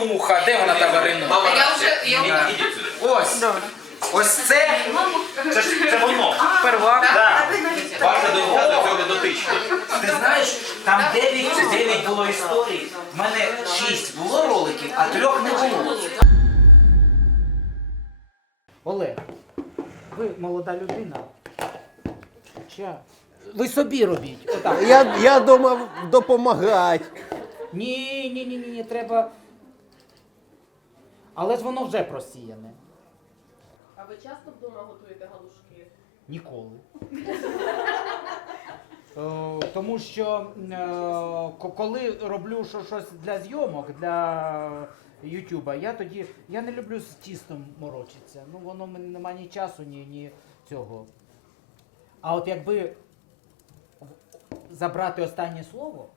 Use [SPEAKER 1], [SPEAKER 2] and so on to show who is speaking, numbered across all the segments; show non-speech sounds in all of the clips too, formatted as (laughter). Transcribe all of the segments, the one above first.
[SPEAKER 1] варенуха. Де вона та варенуха?
[SPEAKER 2] Я вже я
[SPEAKER 1] Да. Ось. Ось це.
[SPEAKER 3] Це ж це воно.
[SPEAKER 1] Первак.
[SPEAKER 3] Так.
[SPEAKER 4] Ваша донька до цього дотична.
[SPEAKER 1] Ти знаєш, там 9, 9 було історій. У мене 6 було роликів, а трьох не було. Олег, ви молода людина. Ча? Ви собі робіть. Отак.
[SPEAKER 5] Я, я думав допомагати.
[SPEAKER 1] Ні, ні, ні, ні, ні, треба. Але ж воно вже просіяне.
[SPEAKER 2] А ви часто вдома готуєте галушки?
[SPEAKER 1] Ніколи. Е, Тому що е, ко- коли роблю що- щось для зйомок, для Ютуба, я тоді я не люблю з тістом морочитися. Ну воно в мене немає ні часу, ні, ні цього. А от якби забрати останнє слово,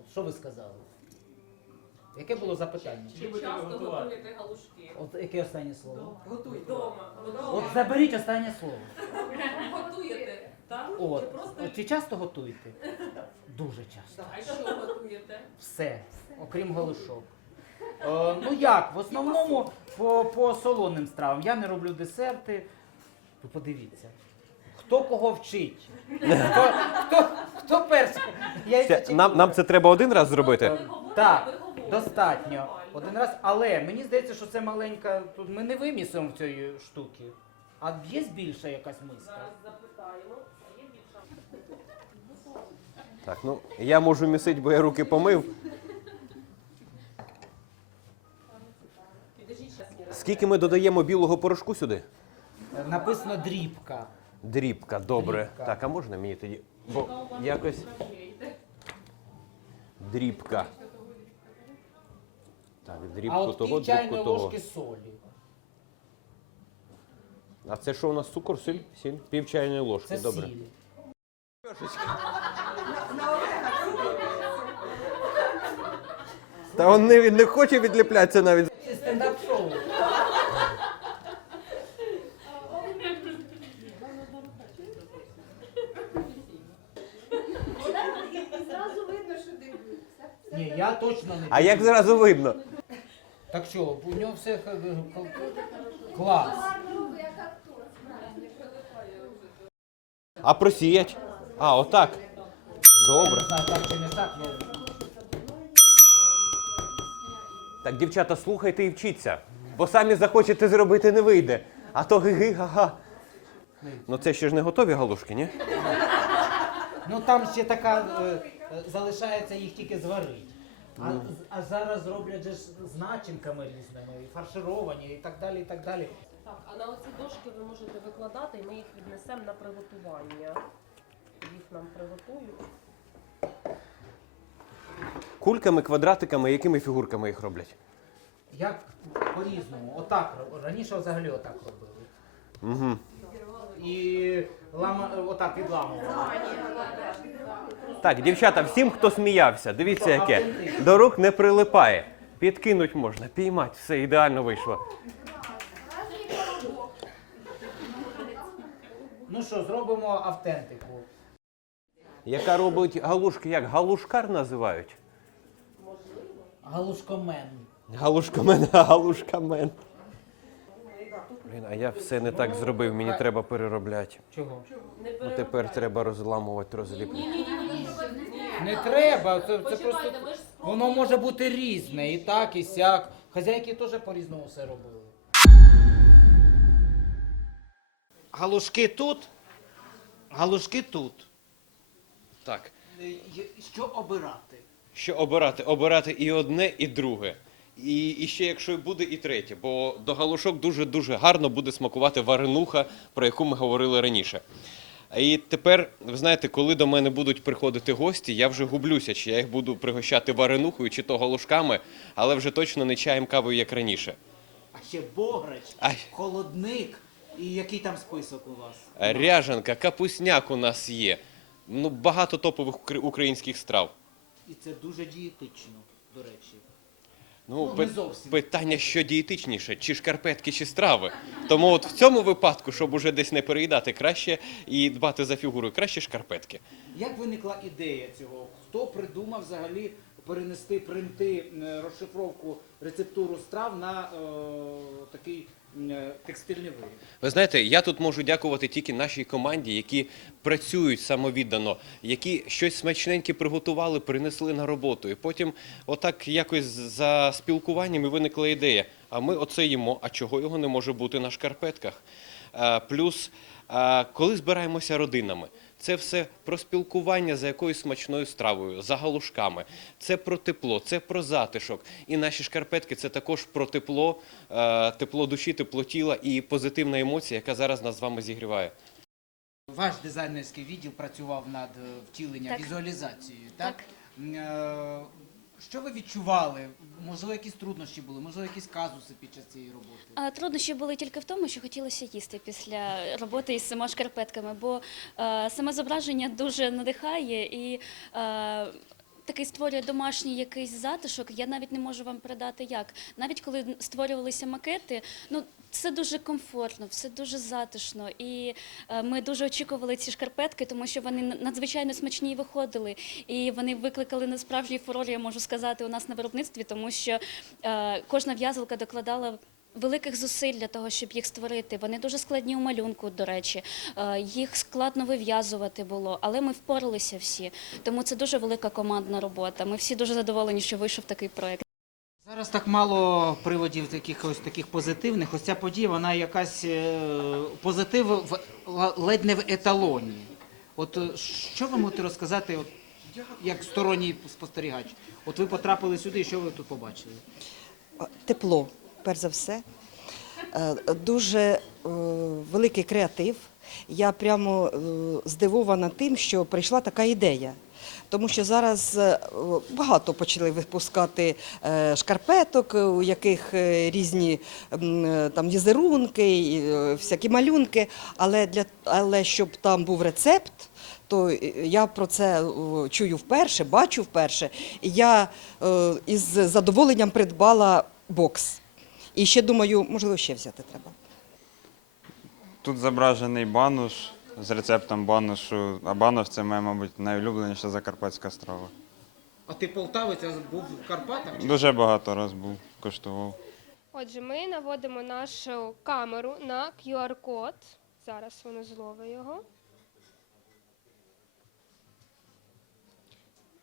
[SPEAKER 1] от що ви сказали? Яке було запитання?
[SPEAKER 2] Чи часто готуєте галушки?
[SPEAKER 1] От яке останнє слово?
[SPEAKER 2] Готуйте. Вдома.
[SPEAKER 1] От заберіть останнє слово.
[SPEAKER 2] Готуєте, так?
[SPEAKER 1] От,
[SPEAKER 2] Чи просто
[SPEAKER 1] от чи часто готуєте? Дуже часто.
[SPEAKER 2] а що готуєте?
[SPEAKER 1] Все, окрім галушок. Е, ну як, в основному по, по солоним стравам. Я не роблю десерти. Ви подивіться. Хто кого вчить? Хто, хто, хто перший?
[SPEAKER 5] Нам, нам це треба один раз зробити.
[SPEAKER 2] Ви говорите,
[SPEAKER 1] Так,
[SPEAKER 2] ви.
[SPEAKER 1] Достатньо. Один раз, але мені здається, що це маленька. Тут ми не вимісимо в цієї штуки. А є більша якась миска?
[SPEAKER 2] Зараз запитаємо. А є більша?
[SPEAKER 5] Так, ну я можу місити, бо я руки помив. Скільки ми додаємо білого порошку сюди?
[SPEAKER 1] Написано дрібка.
[SPEAKER 5] Дрібка, добре.
[SPEAKER 1] Дрібка.
[SPEAKER 5] Так, а можна мені тоді? Бо якось дрібка. Так,
[SPEAKER 1] А от
[SPEAKER 5] того,
[SPEAKER 1] пів чайної
[SPEAKER 5] дрібку того.
[SPEAKER 1] ложки солі.
[SPEAKER 5] А це що у нас цукор, сіль? Сіль? Пів чайної ложки,
[SPEAKER 1] Це
[SPEAKER 5] добре.
[SPEAKER 1] сіль.
[SPEAKER 5] Та він не, не хоче відліплятися навіть.
[SPEAKER 1] Це стендап-шоу.
[SPEAKER 6] Зразу видно, що дивуються.
[SPEAKER 1] Ні, я точно не.
[SPEAKER 5] А як зразу видно?
[SPEAKER 1] Так що, у нього все х- х- клас.
[SPEAKER 5] А просіять? А, отак. Добре.
[SPEAKER 1] Не знаю, так чи не так, ну.
[SPEAKER 5] Так, дівчата, слухайте і вчіться. Бо самі захочете зробити не вийде. А то ги-ги, га-га. Ну це ще ж не готові галушки, ні?
[SPEAKER 1] Ну там ще така е, е, залишається їх тільки зварити. А, з- а зараз роблять же ж з начинками різними, і фаршировані, і так далі, і так далі.
[SPEAKER 2] Так, а на оці дошки ви можете викладати, і ми їх віднесемо на приготування. Їх нам приготують.
[SPEAKER 5] Кульками, квадратиками, якими фігурками їх роблять?
[SPEAKER 1] Як по-різному. Отак ро- раніше взагалі отак робили.
[SPEAKER 5] Угу.
[SPEAKER 1] І лама, отак відламували.
[SPEAKER 5] Так, дівчата, всім, хто сміявся, дивіться яке. До рук не прилипає. Підкинуть можна, піймати, все ідеально вийшло.
[SPEAKER 1] Ну що, зробимо автентику.
[SPEAKER 5] Яка робить галушки, як галушкар називають?
[SPEAKER 1] Галушкомен. (laughs)
[SPEAKER 5] Галушкамен, галушкамен. Блін, а я все не так зробив, мені треба переробляти.
[SPEAKER 1] Чого?
[SPEAKER 5] Ну, тепер треба розламувати, розліпити.
[SPEAKER 1] Не треба, це, це просто. Воно може бути різне, і так, і сяк. Хазяйки теж по-різному все робили. Галушки тут, галушки тут.
[SPEAKER 5] Так.
[SPEAKER 1] Що обирати?
[SPEAKER 5] Що обирати? Обирати і одне, і друге. І, і ще якщо буде і третє, бо до галушок дуже-дуже гарно буде смакувати варенуха, про яку ми говорили раніше. І тепер, ви знаєте, коли до мене будуть приходити гості, я вже гублюся, чи я їх буду пригощати варенухою, чи то галушками, але вже точно не чаєм кавою, як раніше.
[SPEAKER 1] А ще бограч,
[SPEAKER 5] Ай.
[SPEAKER 1] холодник. І який там список у вас?
[SPEAKER 5] Ряжанка, капусняк у нас є. Ну, багато топових українських страв.
[SPEAKER 1] І це дуже дієтично, до речі.
[SPEAKER 5] Ну,
[SPEAKER 1] Ну,
[SPEAKER 5] пи-
[SPEAKER 1] не зовсім.
[SPEAKER 5] питання, що дієтичніше, чи шкарпетки, чи страви. Тому от в цьому випадку, щоб уже десь не переїдати, краще і дбати за фігуру, краще шкарпетки.
[SPEAKER 1] Як виникла ідея цього? Хто придумав взагалі перенести, принти е, розшифровку рецептуру страв на е, такий е, текстильний виріб.
[SPEAKER 5] Ви знаєте, я тут можу дякувати тільки нашій команді, які працюють самовіддано, які щось смачненьке приготували, принесли на роботу. І потім, отак якось за спілкуванням і виникла ідея. А ми оце їмо, а чого його не може бути на шкарпетках? Е, Плюс, е, коли збираємося родинами, це все про спілкування за якоюсь смачною стравою, за галушками. Це про тепло, це про затишок. І наші шкарпетки це також про тепло, е, тепло душі, тепло тіла і позитивна емоція, яка зараз нас з вами зігріває.
[SPEAKER 1] Ваш дизайнерський відділ працював над е, втіленням
[SPEAKER 7] Так.
[SPEAKER 1] візуалізацією, так?
[SPEAKER 7] Так.
[SPEAKER 1] Е, Що ви відчували? Можливо, якісь труднощі були, можливо, якісь казуси під час цієї роботи?
[SPEAKER 7] А труднощі були тільки в тому, що хотілося їсти після роботи із сама шкарпетками, бо а, саме зображення дуже надихає і е, такий створює домашній якийсь затишок. Я навіть не можу вам передати як. Навіть коли створювалися макети, ну це дуже комфортно, все дуже затишно. І е, ми дуже очікували ці шкарпетки, тому що вони надзвичайно смачні виходили. І вони викликали на справжній фурор, я можу сказати, у нас на виробництві, тому що е, кожна в'язалка докладала. Великих зусиль для того, щоб їх створити. Вони дуже складні у малюнку, до речі. Е, Їх складно вив'язувати було, але ми впоралися всі. Тому це дуже велика командна робота. Ми всі дуже задоволені, що вийшов такий проект.
[SPEAKER 1] Зараз так мало приводів таких ось таких позитивних. Ось ця подія, вона якась е, позитив в ледь не в еталоні. От е, що ви можете розказати, от, як сторонній спостерігач? От ви потрапили сюди, і що ви тут побачили?
[SPEAKER 8] тепло, перш за все. Е, Дуже е, великий креатив. Я прямо е, здивована тим, що прийшла така ідея. Тому що зараз багато почали випускати шкарпеток, у яких різні там візерунки, всякі малюнки. Але для але щоб там був рецепт, то я про це чую вперше, бачу вперше. Я із задоволенням придбала бокс. І ще думаю, можливо, ще взяти треба.
[SPEAKER 9] Тут зображений бануш з рецептом банушу, а бануш це моя, мабуть, найулюбленіша закарпатська страва.
[SPEAKER 1] А ти полтавець а був в Карпатах? чи?
[SPEAKER 9] Дуже багато раз був, коштував.
[SPEAKER 10] Отже, ми наводимо нашу камеру на QR-код. Зараз воно зловить його.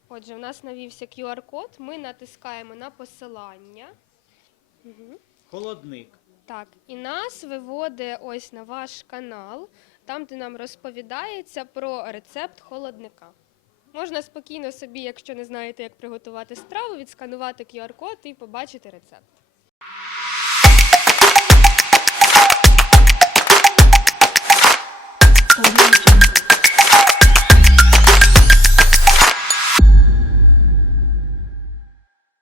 [SPEAKER 10] Отже, в нас навівся QR-код. Ми натискаємо на посилання. Угу
[SPEAKER 1] холодник.
[SPEAKER 10] Так, і нас виводить ось на ваш канал, там де нам розповідається про рецепт холодника. Можна спокійно собі, якщо не знаєте, як приготувати страву, відсканувати QR-код і побачити рецепт. Thank you.